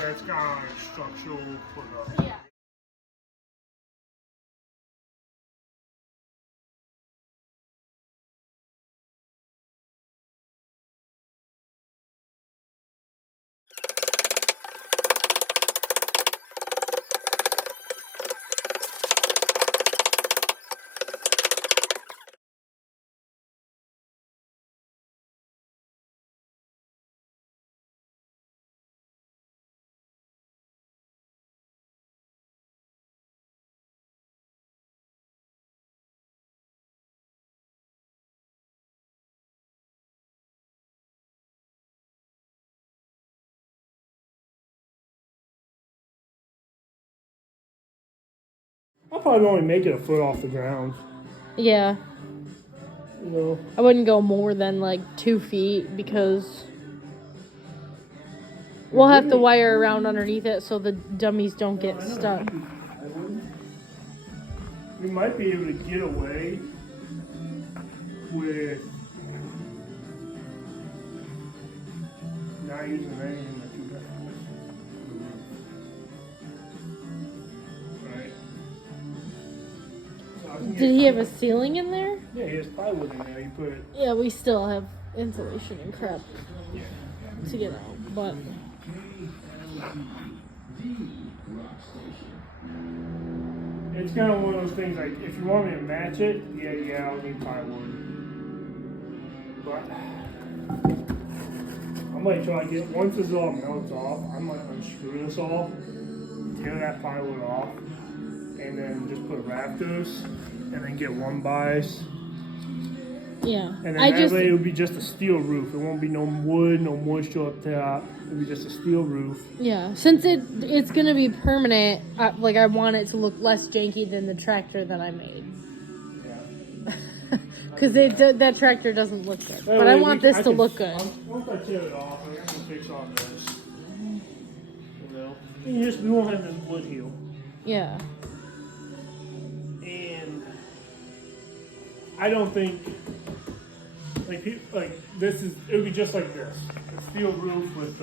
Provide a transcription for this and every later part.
Yeah, it's got structural for the. Yeah. I'll probably only make it a foot off the ground. Yeah. You know. I wouldn't go more than like 2 feet because we'll have to wire around underneath it so the dummies don't get stuck. We might be able to get away with not using anything but 2 bedrooms. Right? So I can Did he have a ceiling in there? Yeah, he has plywood in there. You put it. Yeah, we still have insulation and crap Yeah. to get out, but It's kind of one of those things like if you want me to match it, yeah, I'll need plywood. But I'm gonna try to get once this all melts off, I'm gonna unscrew this all, tear that plywood off, and then just put rafters, and then get 1-bys. yeah. And then that way it'll be just a steel roof. It won't be no wood, no moisture up top. It'll be just a steel roof. Yeah, since it's gonna be permanent, I want it to look less janky than the tractor that I made. Yeah. Because that tractor doesn't look good, but I want this to look good. Once I tear it off, I can fix all this. You know, we won't have this wood heel. Yeah. And I don't think like this is. It would be just like this. A steel roof with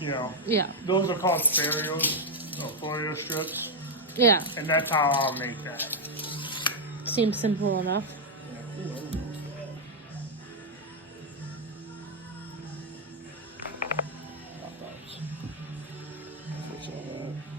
Yeah. those are called ferios or folio strips, Yeah. and that's how I'll make that. Seems simple enough. Fix all that.